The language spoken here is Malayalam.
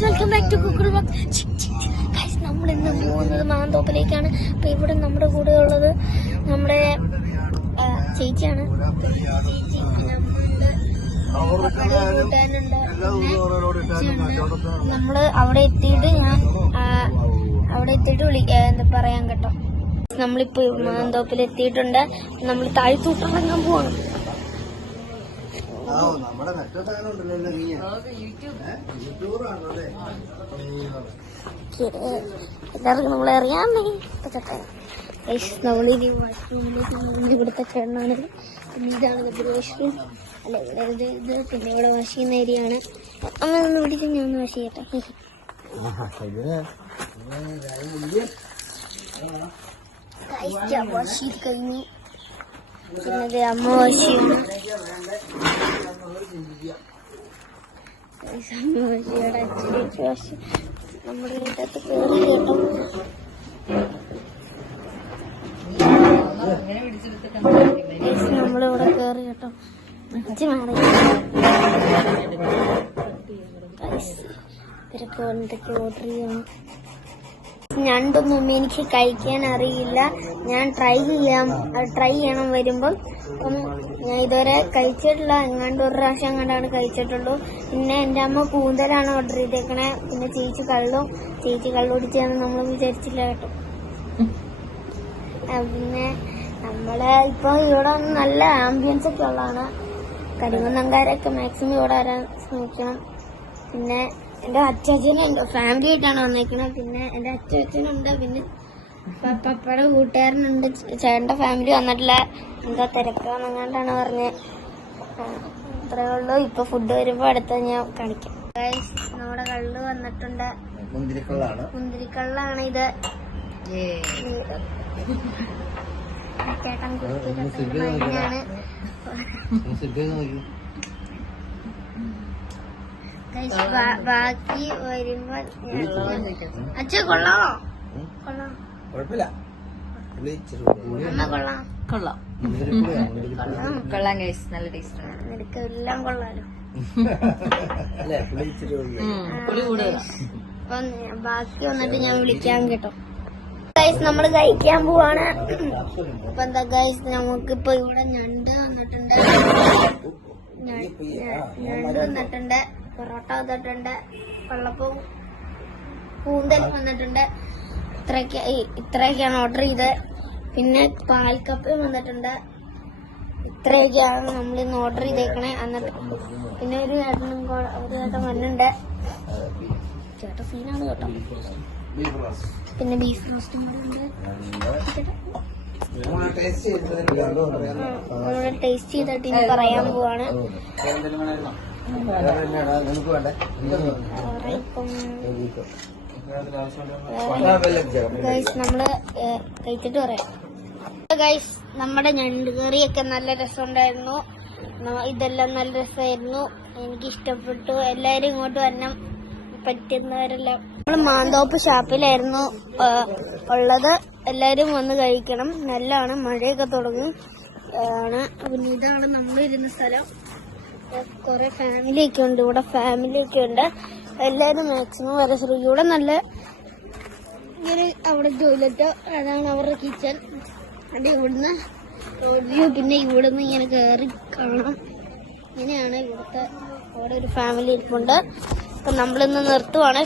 Welcome back to cooker vlog. നമ്മൾ ഇന്ന് പോകുന്നത് മാന്തോപ്പിലേക്കാണ്. അപ്പൊ ഇവിടെ നമ്മുടെ കൂടെ ഉള്ളത് നമ്മുടെ ചേച്ചിയാണ്. കൂട്ടാനുണ്ട്. നമ്മള് അവിടെ എത്തിയിട്ട് എന്താ പറയാൻ കേട്ടോ. നമ്മളിപ്പോ മാന്തോപ്പിൽ എത്തിയിട്ടുണ്ട്. നമ്മൾ താഴ്ത്തൂട്ടിറങ്ങാൻ പോവാണ്. എല്ലാവർക്കും നമ്മളെ അറിയാമേ നമ്മളിനി ഇവിടുത്തെ ചേട്ടനാണ്. പിന്നെ ഇതാണ് വാഷ്റൂം. അല്ല ഇവിടെ ഇത് പിന്നെ ഇവിടെ വാഷ് ചെയ്യുന്ന ഏരിയയാണ്. അമ്മ ഒന്ന് പിടിച്ച് ഞാൻ ഒന്ന് വാഷ് ചെയ്യട്ടെ. വാഷ് ചെയ്ത് കഴിഞ്ഞു. പിന്നെ അമ്മ വാഷ് ചെയ്യുന്നു. നമ്മുടെ വീട്ടത്ത് കയറി കേട്ടോ. നമ്മളിവിടെ കയറി കേട്ടോ. മാറി ഇവരൊക്കെ എന്തൊക്കെ ഓർഡർ ചെയ്യണം. ഞണ്ടൊന്നും എനിക്ക് കഴിക്കാൻ അറിയില്ല. ഞാൻ ട്രൈ ചെയ്യണം വരുമ്പം. ഞാൻ ഇതുവരെ കഴിച്ചിട്ടില്ല. എങ്ങാണ്ട് ഒരു പ്രാവശ്യം എങ്ങാണ്ടാണ് കഴിച്ചിട്ടുള്ളൂ. പിന്നെ എന്റെ അമ്മ കൂന്തലാണ് ഓർഡർ ചെയ്തേക്കണേ. പിന്നെ ചേച്ചി കള്ളുടിച്ചാന്ന് നമ്മൾ വിചാരിച്ചില്ല കേട്ടോ. പിന്നെ നമ്മള് ഇപ്പൊ ഇവിടെ നല്ല ആംബിയൻസ് ഒക്കെ ഉള്ളതാണ്. കരിമന്നങ്കാരൊക്കെ മാക്സിമം ഇവിടെ വരാൻ ശ്രമിക്കണം. പിന്നെ എന്റെ അച്ചാച്ചനുണ്ട്, ഫാമിലി ആയിട്ടാണ് വന്നേക്കണത്. പിന്നെ എന്റെ അച്ചാച്ചനുണ്ട്, പിന്നെ പപ്പയുടെ കൂട്ടുകാരനുണ്ട്. ചേട്ടന്റെ ഫാമിലി വന്നിട്ടില്ല, എന്താ തിരക്കാണെങ്ങാണ്ടാണ് പറഞ്ഞത്. അത്രേ ഉള്ളൂ. ഇപ്പൊ ഫുഡ് വരുമ്പോ അടുത്ത ഞാൻ കാണിക്കാം. നമ്മുടെ കള്ള് വന്നിട്ടുണ്ട്. മുന്തിരിക്കള്ളാണ് ഇത്. ചേട്ടൻ കുട്ടിയാണ്. ബാക്കി വരുമ്പോ അച്ഛ കൊള്ളാമോ? കൊള്ളാം ഗൈസ്, നല്ല ടേസ്റ്റ്. നിനക്ക് എല്ലാം കൊള്ളാലോ. അപ്പൊ ബാക്കി വന്നിട്ട് ഞാൻ വിളിക്കാം കേട്ടോ. ഗൈസ് നമ്മള് കഴിക്കാൻ പോവാണ്. അപ്പൊ എന്താ ഗൈസ്, നമുക്കിപ്പോ ഇവിടെ ഞണ്ട് വന്നിട്ടുണ്ട്. പൊറോട്ട വന്നിട്ടുണ്ട്. വെള്ളപ്പവും കൂന്തൽ വന്നിട്ടുണ്ട്. ഇത്രയൊക്കെയാണ് ഓർഡർ ചെയ്തത്. പിന്നെ പാൽക്കപ്പയും വന്നിട്ടുണ്ട്. ഇത്രയൊക്കെയാണ് നമ്മൾ ഇന്ന് ഓർഡർ ചെയ്തേക്കണേ. എന്നിട്ട് പിന്നെ ഒരു ചേട്ടൻ വന്നിട്ടുണ്ട്. ചേട്ടൻ സീനാണ് കേട്ടോ. പിന്നെ ബീഫ് റോസ്റ്റും കൂടെ ടേസ്റ്റ് ചെയ്തിട്ട് ഇനി പറയാൻ പോവാണ്. ഗൈസ് നമ്മള് കഴിച്ചിട്ട് പറയാം. ഗൈസ് നമ്മുടെ ഞണ്ട് കറിയൊക്കെ നല്ല രസമുണ്ടായിരുന്നു. ഇതെല്ലാം നല്ല രസമായിരുന്നു. എനിക്ക് ഇഷ്ടപ്പെട്ടു. എല്ലാരും ഇങ്ങോട്ട് വരണം, പറ്റുന്നവരെല്ലാം. നമ്മൾ മാന്തോപ്പ് ഷാപ്പിലായിരുന്നു ഉള്ളത്. എല്ലാരും വന്ന് കഴിക്കണം, നല്ലതാണ്. മഴയൊക്കെ തുടങ്ങും ആണ്. പിന്നെ ഇതാണ് നമ്മളിരുന്ന സ്ഥലം. കുറെ ഫാമിലിയൊക്കെ ഉണ്ട് ഇവിടെ. എല്ലാരും മാക്സിമം വരെ ശ്രമിക്കും. ഇവിടെ നല്ല ഇങ്ങനെ അവിടെ ടോയ്ലറ്റ്, അതാണ് അവരുടെ കിച്ചൺ. അത് ഇവിടുന്ന് റോഡ് വ്യൂ. പിന്നെ ഇവിടുന്ന് ഇങ്ങനെ കയറി കാണാം. ഇങ്ങനെയാണ് ഇവിടുത്തെ. അവിടെ ഒരു ഫാമിലി ഇരിപ്പുണ്ട്. അപ്പൊ നമ്മളിന്ന് നിർത്തുവാണ്.